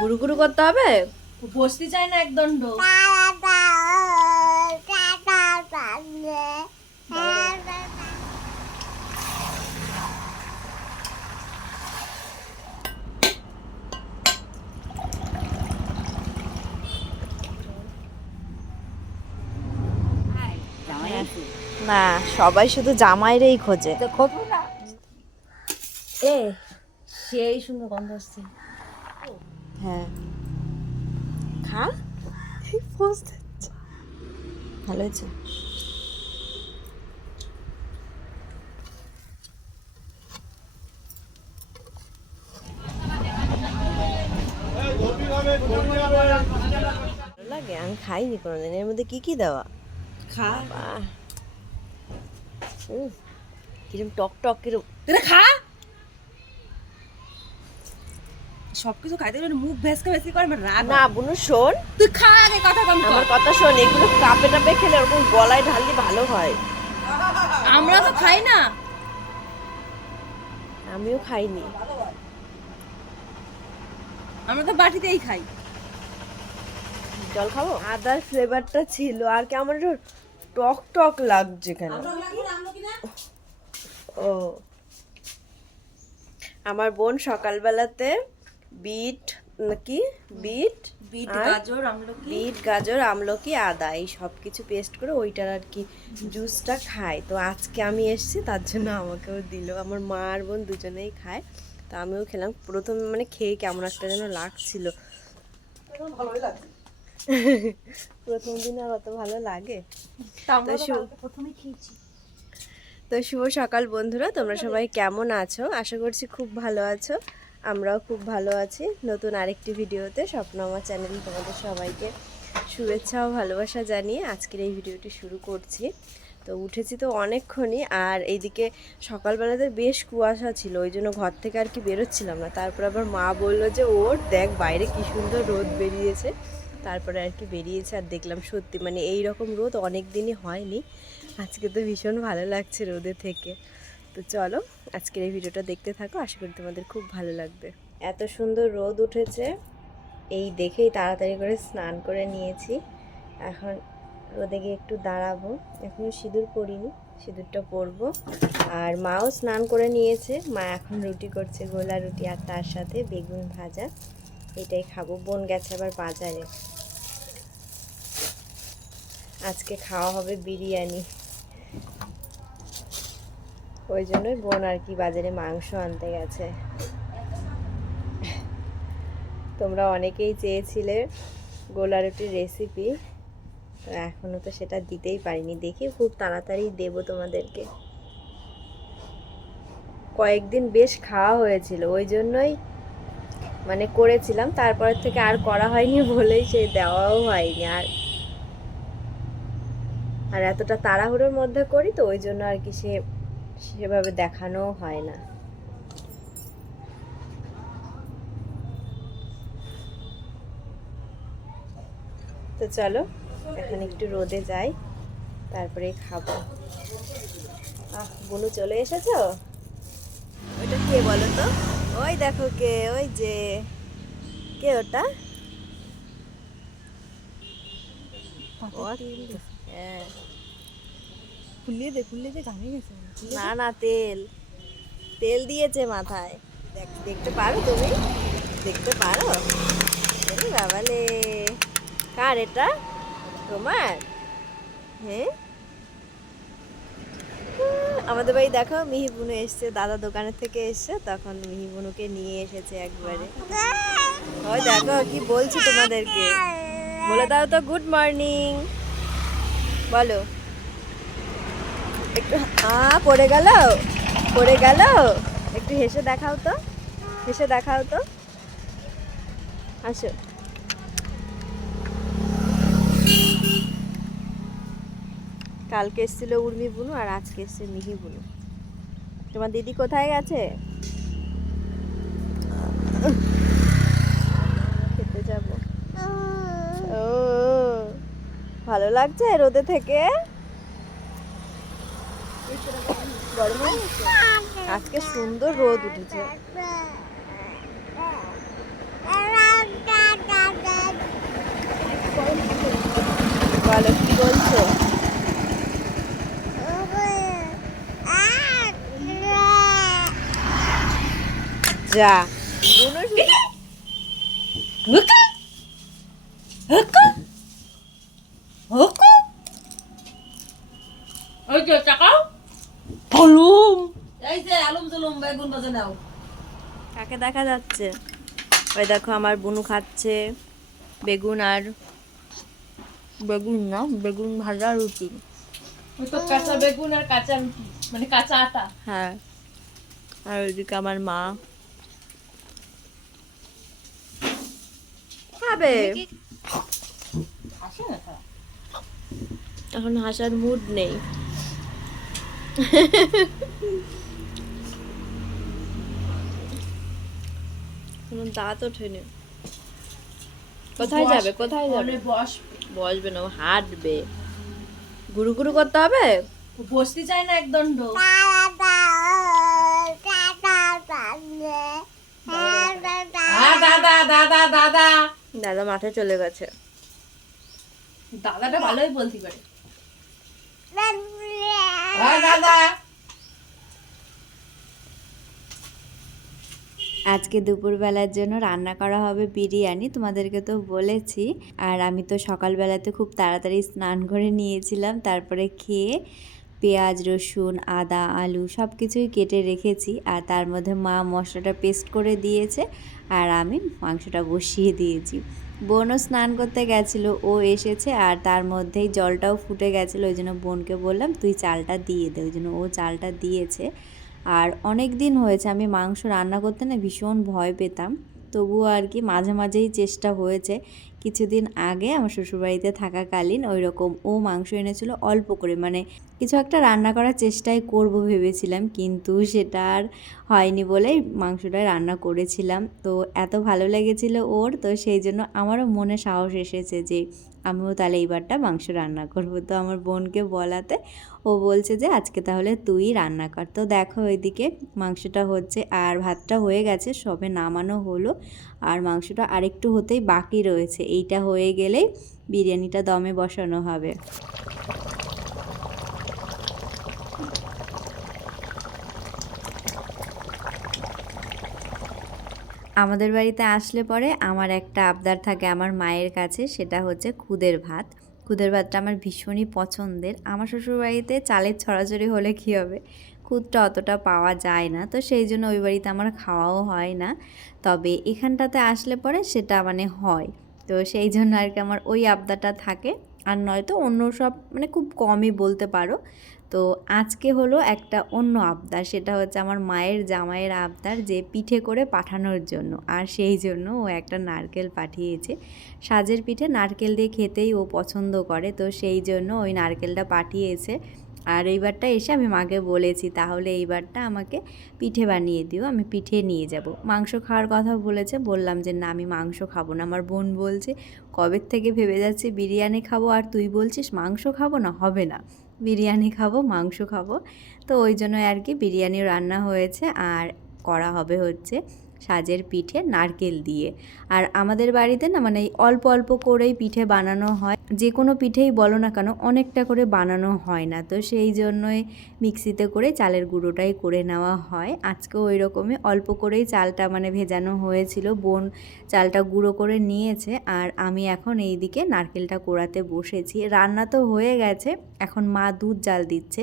গুরু গুরু করতে হবে? বসতে চায় না না সবাই শুধু জামাইরেই খোঁজে। এ সেই সুন্দর গন্ধ আসছে। হ্যাঁ। খা। ভালো হয়েছে? লাগে? আমি খাইনি কোনোদিন। এর মধ্যে কি কি দেওয়া? খা। বাহ। কিরম টক টক কিরম খা। সবকিছু খাইতে গেলে মুখ ভেসকা ভেসকি করে আমার রাগ না বুনু শোন। তুই খা আগে কথা কম আমার কথা শোন এগুলো কাপে টাপে খেলে ওরকম গলায় ঢাললে ভালো হয়। আমরা তো খাই না। আমিও খাইনি। আমরা তো বাটিতেই খাই। জল খাব? আদার ফ্লেভারটা ছিল আর কেমন একটু টক টক লাগছে কেন? ও। আমার বোন সকালবেলাতে বিট নাকি বিট বিট? গাজর আমলকি। বিট গাজর আমলকি আদা এই সব কিছু পেস্ট করে ওইটার আর কি জুসটা খায়। তো আজকে আমি এসেছি তার জন্য আমাকেও দিল। আমার মা আর বোন দুজনেই খায়। তো আমিও খেলাম। প্রথম মানে খেয়ে কেমন একটা যেন লাগছিল। প্রথম দিন আর অত ভালো লাগে। প্রথমে খেয়েছি। তো শুভ সকাল বন্ধুরা তোমরা সবাই কেমন আছো? আশা করছি খুব ভালো আছো। আমরাও খুব ভালো আছি। নতুন আরেকটি ভিডিওতে স্বপ্ন আমার চ্যানেল তোমাদের সবাইকে শুভেচ্ছা ও ভালোবাসা জানিয়ে আজকের এই ভিডিওটি শুরু করছি। তো উঠেছি তো অনেকক্ষণই আর এইদিকে সকালবেলাতে বেশ কুয়াশা ছিল, ওই জন্য ঘর থেকে আর কি বেরোচ্ছিলাম না। তারপর আবার মা বলল যে, ওর দেখ বাইরে কি সুন্দর রোদ বেরিয়েছে। তারপরে আর কি বেরিয়েছে আর দেখলাম সত্যি মানে এই রকম রোদ অনেক দিনই হয়নি। আজকে তো ভীষণ ভালো লাগছে রোদে থেকে। তো চলো, আজকের এই ভিডিওটা দেখতে থাকো, আশা করি তোমাদের খুব ভালো লাগবে। এত সুন্দর রোদ উঠেছে, এই দেখেই তাড়াতাড়ি করে স্নান করে নিয়েছি। এখন রোদে গিয়ে একটু দাঁড়াবো, এখনও সিঁদুর পরিনি সিঁদুরটা পরবো। আর মাও স্নান করে নিয়েছে, মা এখন রুটি করছে, গোলা রুটি আর তার সাথে বেগুন ভাজা, এটাই খাব। বোন গেছে আবার বাজারে। আজকে খাওয়া হবে বিরিয়ানি। ওই জন্যই বোন আর কি বাজারে মাংস আনতে গেছে। তোমরা অনেকেই চেয়েছিলে গোলা রুটির রেসিপি তো এখনও তো সেটা দিতেই পারিনি। দেখি খুব তাড়াতাড়ি দেব তোমাদেরকে। কয়েকদিন বেশ খাওয়া হয়েছিল, ওই জন্যই মানে করেছিলাম, তারপর থেকে আর করা হয়নি বলেই সে দেওয়াও হয়নি। আর আর এতটা তাড়াহুড়োর মধ্যে করি তো, ওই জন্য আর কি সে সেভাবে দেখানোও হয় না। তো চলো এখন একটু রোদে যাই তারপরে খাব। আহ বুনু চলে এসেছ? ওইটা কে বলো তো? ওই দেখো কে ওই যে। কে ওটা? হ্যাঁ। খুলিয়ে দে খুলিয়ে দে গানে গেছে। না না তেল। তেল দিয়েছে মাথায়। দেখ দেখতে পারো তুমি? দেখতে পারো? বাবালে। কার এটা? তোমার? হ্যাঁ? আমাদের বাড়ি দেখো মিহি বুনু এসছে দাদা দোকানের থেকে এসছে তখন মিহি বুনুকে নিয়ে এসেছে একবারে। ওই দেখো কি বলছি তোমাদেরকে। বলে দাও তো গুড মর্নিং। বলো। একটু আ পড়ে গেল পড়ে গেল। একটু হেসে দেখাও তো, হেসে দেখাও তো। আসো। কালকে এসেছিল উর্মি বুনু আর আজকে এসছে মিহি বুনু। তোমার দিদি কোথায় গেছে? খেতে যাব। ও, ভালো লাগছে রোদে থেকে? আজকে সুন্দর রোদ উঠেছে। বলো কি বলছো যা কাকে দেখা যাচ্ছে। ওই দেখো আমার বুনু খাচ্ছে। বেগুন আর বেগুন না বেগুন ভাজা রুটি। কাঁচা বেগুন আর কাঁচা রুটি মানে কাঁচা আটা। হ্যাঁ। আর ওইদিকে আমার মা। খাবে। এখন হাসার মুড নেই। কোনো দাঁত ওঠেনি। কোথায় যাবে কোথায় যাবে? ফোনে বস বসবে না হাঁটবে। গুরু গুরু করতে হবে? বসতে চায় না এক দণ্ড আ, দাদা দাদা দাদা। দাদা মাঠে চলে গেছে। দাদাটা ভালোই বলতে পারে। দাদা। আজকে দুপুরবেলার জন্য রান্না করা হবে বিরিয়ানি, তোমাদেরকে তো বলেছি। আর আমি তো সকালবেলাতে খুব তাড়াতাড়ি স্নান করে নিয়েছিলাম, তারপরে খেয়ে পেঁয়াজ, রসুন, আদা, আলু সব কিছুই কেটে রেখেছি আর তার মধ্যে মা মশলাটা পেস্ট করে দিয়েছে আর আমি মাংসটা বসিয়ে দিয়েছি। বোনও স্নান করতে গেছিল, ও এসেছে আর তার মধ্যেই জলটাও ফুটে গেছিল, ওই জন্য বোনকে বললাম, তুই চালটা দিয়ে দে। ওই জন্য ও চালটা দিয়েছে। আর অনেক দিন হয়েছে আমি মাংস রান্না করতে না ভীষণ ভয় পেতাম। তবুও আর কি মাঝে মাঝেই চেষ্টা হয়েছে। কিছুদিন আগে আমার শ্বশুরবাড়িতে থাকাকালীন ওই রকম ও মাংস এনেছিল অল্প করে। মানে কিছু একটা রান্না করার চেষ্টাই করব ভেবেছিলাম, কিন্তু সেটা আর হয়নি বলেই মাংসটা রান্না করেছিলাম। তো এত ভালো লেগেছিল ওর, তো সেই জন্য আমারও মনে সাহস এসেছে যে আমিও তাহলে এইবারটা মাংস রান্না করব। তো আমার বোনকে বলাতে ও বলছে যে, আজকে তাহলে তুই রান্না কর। তো দেখো ওইদিকে মাংসটা হচ্ছে আর ভাতটা হয়ে গেছে, সবে নামানো হলো। আর মাংসটা আরেকটু হতেই বাকি রয়েছে। এইটা হয়ে গেলেই বিরিয়ানিটা দমে বসানো হবে। আমাদের বাড়িতে আসলে পরে আমার একটা আবদার থাকে আমার মায়ের কাছে, সেটা হচ্ছে খুদের ভাত। খুদের ভাতটা আমার ভীষণই পছন্দের। আমার শ্বশুরবাড়িতে চালের ছড়াছড়ি হলে কী হবে? খুদটা অতটা পাওয়া যায় না, তো সেই জন্য ওই বাড়িতে আমার খাওয়াও হয় না। তবে এখানটাতে আসলে পরে সেটা মানে হয়। তো সেই জন্য আর কি আমার ওই আবদারটা থাকে। আর নয়তো অন্য সব মানে খুব কমই বলতে পারো। তো আজকে হলো একটা অন্য আবদার, সেটা হচ্ছে আমার মায়ের জামাইয়ের আবদার যে পিঠে করে পাঠানোর জন্য। আর সেই জন্য ও একটা নারকেল পাঠিয়েছে। সাজের পিঠে নারকেল দিয়ে খেতেই ও পছন্দ করে, তো সেই জন্য ওই নারকেলটা পাঠিয়েছে। আর এইবারটা এসে আমি মাকে বলেছি, তাহলে এইবারটা আমাকে পিঠে বানিয়ে দিও, আমি পিঠে নিয়ে যাব। মাংস খাওয়ার কথা বলেছে, বললাম যে, না, আমি মাংস খাব না। আমার বোন বলছে কবের থেকে ভেবে যাচ্ছে বিরিয়ানি খাব, আর তুই বলছিস মাংস খাব না, হবে না। বিরিয়ানি খাব, মাংস খাব। তো ওই জন্য আর কি বিরিয়ানি রান্না হয়েছে, আর করা হবে হচ্ছে সাজের পিঠে নারকেল দিয়ে। আর আমাদের বাড়িতে না মানে অল্প অল্প করেই পিঠে বানানো হয়। যে কোনো পিঠেই বলো না কেন অনেকটা করে বানানো হয় না। তো সেই জন্যই মিক্সিতে করে চালের গুঁড়োটাই করে নেওয়া হয়। আজকেও ওই রকমই অল্প করেই চালটা মানে ভেজানো হয়েছিল। বোন চালটা গুঁড়ো করে নিয়েছে। আর আমি এখন এই দিকে নারকেলটা কোড়াতে বসেছি। রান্না তো হয়ে গেছে। এখন মা দুধ জাল দিচ্ছে।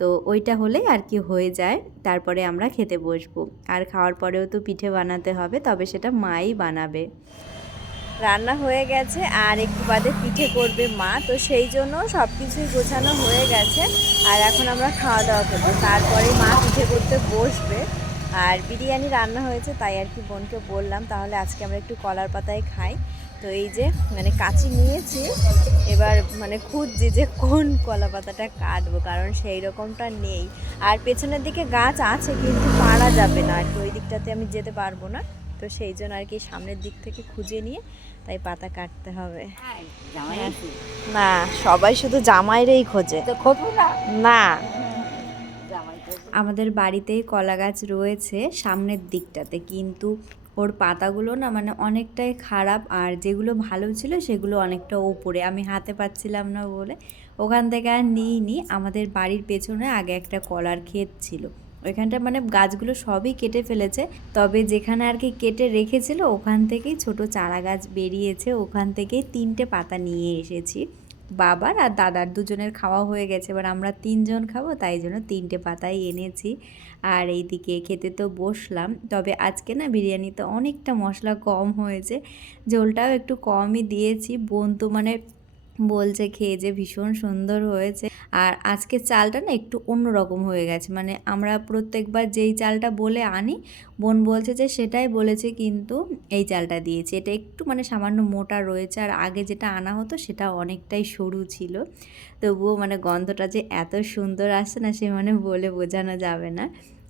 তো ওইটা হলেই আর কি হয়ে যায়। তারপরে আমরা খেতে বসবো। আর খাওয়ার পরেও তো পিঠে বানাতে হবে, তবে সেটা মাই বানাবে। রান্না হয়ে গেছে, আর একটু বাদে পিঠে করবে মা, তো সেই জন্য সব কিছুই গোছানো হয়ে গেছে, আর এখন আমরা খাওয়া দাওয়া করব। তারপরে মা পিঠে করতে বসবে, আর বিরিয়ানি রান্না হয়েছে, তাই আর কি বোনকে বললাম, তাহলে আজকে আমরা একটু কলার পাতায় খাই। তো এই যে মানে কাঁচি নিয়েছি এবার মানে খুঁজছি যে কোন কলা পাতাটা কাটবো কারণ সেই রকমটা নেই। আর পেছনের দিকে গাছ আছে কিন্তু পারা যাবে না আর ওই দিকটাতে আমি যেতে পারব না। তো সেই জন্য আর কি সামনের দিক থেকে খুঁজে নিয়ে তাই পাতা কাটতে হবে। না সবাই শুধু জামাইরেই খোঁজে। না। আমাদের বাড়িতেই কলা গাছ রয়েছে সামনের দিকটাতে কিন্তু ওর পাতাগুলো না মানে অনেকটাই খারাপ আর যেগুলো ভালো ছিল সেগুলো অনেকটা ওপরে। আমি হাতে পাচ্ছিলাম না বলে। ওখান থেকে আর নিইনি আমাদের বাড়ির পেছনে আগে একটা কলার ক্ষেত ছিল। ওইখানটা মানে গাছগুলো সবই কেটে ফেলেছে। তবে যেখানে আর কি কেটে রেখেছিল ওখান থেকেই ছোট চারা গাছ বেরিয়েছে। ওখান থেকেই তিনটে পাতা নিয়ে এসেছি। বাবার আর দাদার দুজনের খাওয়া হয়ে গেছে। এবার আমরা তিনজন খাব, তাই জন্য তিনটে পাতাই এনেছি। আর এইদিকে খেতে তো বসলাম, তবে আজকে না বিরিয়ানিতে অনেকটা মশলা কম হয়েছে। ঝোলটাও একটু কমই দিয়েছি। বোন তো মানে বলছে, খেয়ে যে ভীষণ সুন্দর হয়েছে। আর আজকে চালটা না একটু অন্যরকম হয়ে গেছে। মানে আমরা প্রত্যেকবার যেই চালটা বলে আনি, বোন বলছে যে সেটাই বলেছে, কিন্তু এই চালটা দিয়েছে। এটা একটু মানে সামান্য মোটা রয়েছে, আর আগে যেটা আনা হতো সেটা অনেকটাই সরু ছিল। তবুও মানে গন্ধটা যে এত সুন্দর আসছে না, সে মানে বলে বোঝানো যাবে না।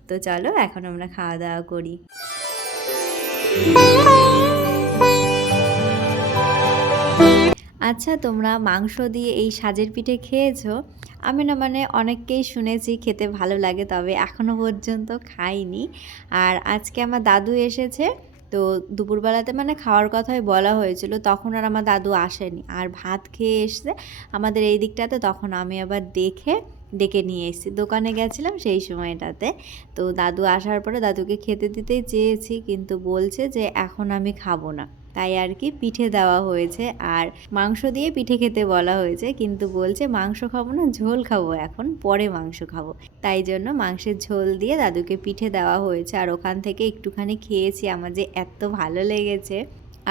তো চলো, এখন আমরা খাওয়া দাওয়া করি। আচ্ছা তোমরা মাংস দিয়ে এই সাজের পিঠে খেয়েছো? আমি না মানে অনেককেই শুনেছি খেতে ভালো লাগে, তবে এখনও পর্যন্ত খাইনি। আর আজকে আমার দাদু এসেছে, তো দুপুরবেলাতে মানে খাওয়ার কথাই বলা হয়েছিল, তখন আর আমার দাদু আসেনি। আর ভাত খেয়ে এসছে, আমাদের এই দিকটাতে, তখন আমি আবার দেখে, ডেকে নিয়ে এসেছি। দোকানে গেছিলাম সেই সময়টাতে, তো দাদু আসার পরে দাদুকে খেতে দিতেই চেয়েছি, কিন্তু বলছে যে এখন আমি খাব না। তাই আর কি পিঠে দেওয়া হয়েছে আর মাংস দিয়ে পিঠে খেতে বলা হয়েছে। কিন্তু বলছে মাংস খাব না, ঝোল খাব এখন, পরে মাংস খাব। তাই জন্য মাংসের ঝোল দিয়ে দাদুকে পিঠে দেওয়া হয়েছে আর ওখান থেকে একটুখানি খেয়েছি, আমার যে এত ভালো লেগেছে।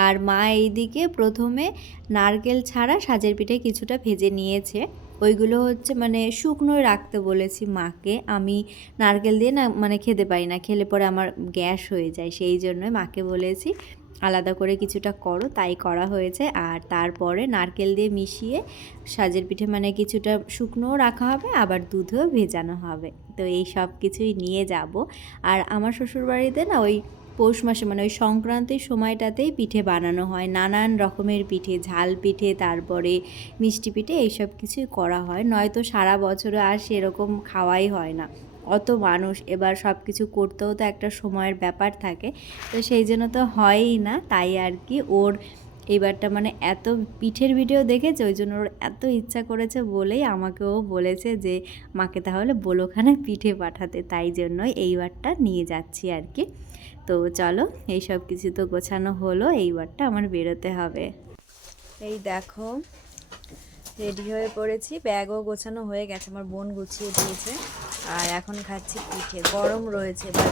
আর মা এইদিকে প্রথমে নারকেল ছাড়া সাজের পিঠে কিছুটা ভেজে নিয়েছে। ওইগুলো হচ্ছে মানে শুকনো রাখতে বলেছি মাকে। আমি নারকেল দিয়ে না মানে খেতে পারি না, খেলে পরে আমার গ্যাস হয়ে যায়। সেই জন্যই মাকে বলেছি আলাদা করে কিছুটা করো, তাই করা হয়েছে। আর তারপরে নারকেল দিয়ে মিশিয়ে সাজের পিঠে মানে কিছুটা শুকনোও রাখা হবে, আবার দুধেও ভেজানো হবে। তো এই সব কিছুই নিয়ে যাব। আর আমার শ্বশুরবাড়িতে না ওই পৌষ মাসে মানে ওই সংক্রান্তির সময়টাতেই পিঠে বানানো হয়। নানান রকমের পিঠে, ঝাল পিঠে, তারপরে মিষ্টি পিঠে, এইসব কিছুই করা হয়। নয়তো সারা বছরে আর সেরকম খাওয়াই হয় না। অত মানুষ, এবার সব কিছু করতেও তো একটা সময়ের ব্যাপার থাকে। তো সেই জন্য তো হয়ই না, তাই আর কি। ওর এইবারটা মানে এত পিঠের ভিডিও দেখেছে, ওই জন্য ওর এত ইচ্ছা করেছে বলেই আমাকেও বলেছে যে, মাকে তাহলে বলোখানে পিঠে পাঠাতে। তাই জন্যই এইবারটা নিয়ে যাচ্ছি আর কি। তো চলো, এই সব কিছু তো গোছানো হলো, এইবারটা আমার বেরোতে হবে। এই দেখো, রেডি হয়ে পড়েছি। ব্যাগও গোছানো হয়ে গেছে, আমার বোন গুছিয়ে দিয়েছে। আর এখন খাচ্ছি পিঠে। গরম রয়েছে এবার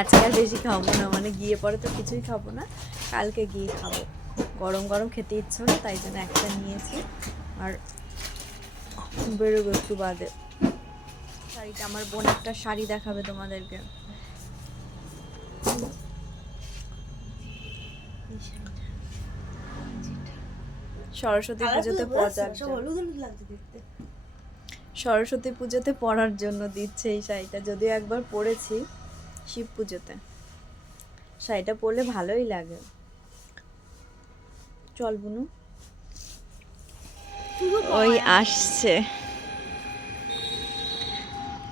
আজকে আর বেশি খাব না মানে গিয়ে পরে তো কিছুই খাব না কালকে গিয়ে খাব। গরম গরম খেতে ইচ্ছে হলো তাই জন্য একটা নিয়েছি। আর বেরোবো একটু বাদে। শাড়িটা আমার বোন একটা শাড়ি দেখাবে তোমাদেরকে। সরস্বতী পুজোতে পড়ার জন্য। সরস্বতী পুজোতে পরার জন্য দিচ্ছে এই শাড়িটা। যদিও একবার পরেছি শিব পুজোতে। শাড়িটা পরলে ভালোই লাগে। চল বুনু। ওই আসছে।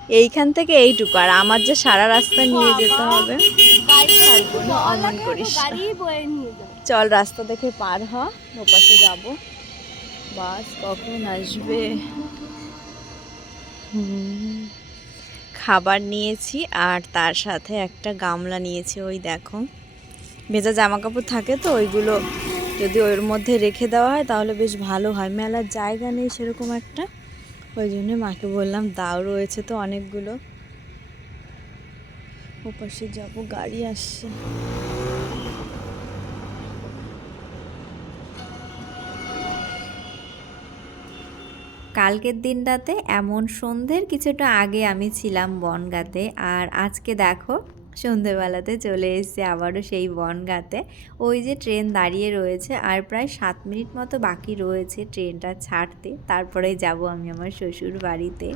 এইখান থেকে এইটুকু। আর আমার যে সারা রাস্তা নিয়ে যেতে হবে। তার অমন করিস চল রাস্তা দেখে পার হ। ওপাশে যাব। বাস কখন আসবে। খাবার নিয়েছি আর তার সাথে একটা গামলা নিয়েছি, ওই দেখো। ভেজা জামা কাপড় থাকে তো, ওইগুলো যদি ওর মধ্যে রেখে দেওয়া হয় তাহলে বেশ ভালো হয়। মেলার জায়গা নেই সেরকম একটা, ওই জন্য মাকে বললাম, দাও রয়েছে তো অনেকগুলো। ওপাশে যাব, গাড়ি আসছে। কালকের দিনটাতে এমন সন্ধ্যের কিছুটা আগে আমি ছিলাম বনগাতে। আর আজকে দেখো, সন্ধ্যেবেলাতে চলে এসেছে আবারও সেই বনগাতে। ওই যে ট্রেন দাঁড়িয়ে রয়েছে আর প্রায় সাত মিনিট মতো বাকি রয়েছে ট্রেনটা ছাড়তে। তারপরে যাব আমি আমার শ্বশুর বাড়িতে।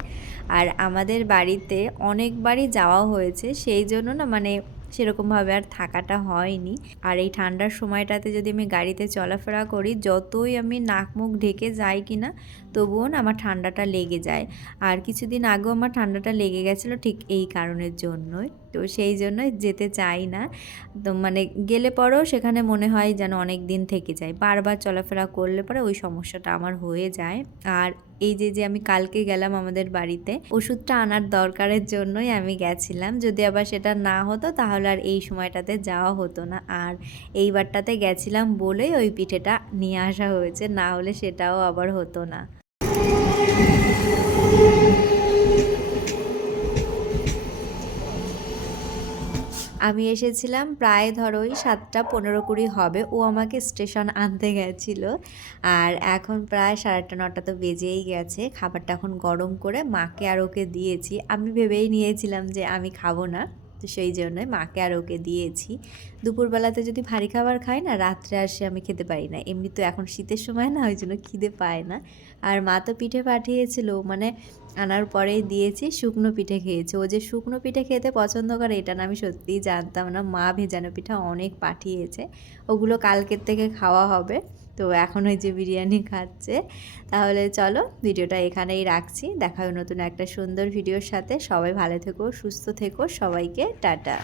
আর আমাদের বাড়িতে অনেকবারই যাওয়া হয়েছে। সেই জন্য না মানে সেরকমভাবে আর থাকাটা হয়নি। আর এই ঠান্ডার সময়টাতে যদি আমি গাড়িতে চলাফেরা করি, যতই আমি নাক মুখ ঢেকে যাই কি না তবুও না আমার ঠান্ডাটা লেগে যায়। আর কিছুদিন আগেও আমার ঠান্ডাটা লেগে গেছিল ঠিক এই কারণের জন্যই। তো সেই জন্যই যেতে চাই না। তো মানে গেলে পরেও সেখানে মনে হয় যেন অনেক দিন থেকে যায় বারবার চলাফেরা করলে পরে ওই সমস্যাটা আমার হয়ে যায়। আর এই যে যে আমি কালকে গেলাম আমাদের বাড়িতে, ওষুধটা আনার দরকারের জন্যই আমি গেছিলাম। যদি আবার সেটা না হতো, তাহলে আর এই সময়টাতে যাওয়া হতো না। আর এইবারটাতে গেছিলাম বলেই ওই পিঠেটা নিয়ে আসা হয়েছে, না হলে সেটাও আবার হতো না। আমি এসেছিলাম প্রায় ধরো ওই সাতটা পনেরো কুড়ি হবে, ও আমাকে স্টেশন আনতে গেছিল। আর এখন প্রায় সাড়ে নটা তো বেজেই গেছে, খাবারটা এখন গরম করে মাকে আর ওকে দিয়েছি। আমি ভেবেই নিয়েছিলাম যে আমি খাব না। তো সেই জন্যই মাকে আর ওকে দিয়েছি। দুপুরবেলাতে যদি ভারী খাবার খাই না, রাত্রে আর আমি খেতে পারি না। এমনি তো এখন শীতের সময় না, ওই জন্য খিদে পায় না। আর মা তো পিঠে পাঠিয়েছিল মানে আনার পরেই দিয়েছি, শুকনো পিঠে খেয়েছে। ও যে শুকনো পিঠে খেতে পছন্দ করে, এটা না আমি সত্যিই জানতাম না। মা ভেজানো পিঠা অনেক পাঠিয়েছে। ওগুলো কালকের থেকে খাওয়া হবে। তো এখন ওই যে বিরিয়ানি খাচ্ছে। তাহলে চলো ভিডিওটা এখানেই রাখছি। দেখা নতুন একটা সুন্দর ভিডিওর সাথে। সবাই ভালো থেকো, সুস্থ থেকো। সবাইকে টাটা।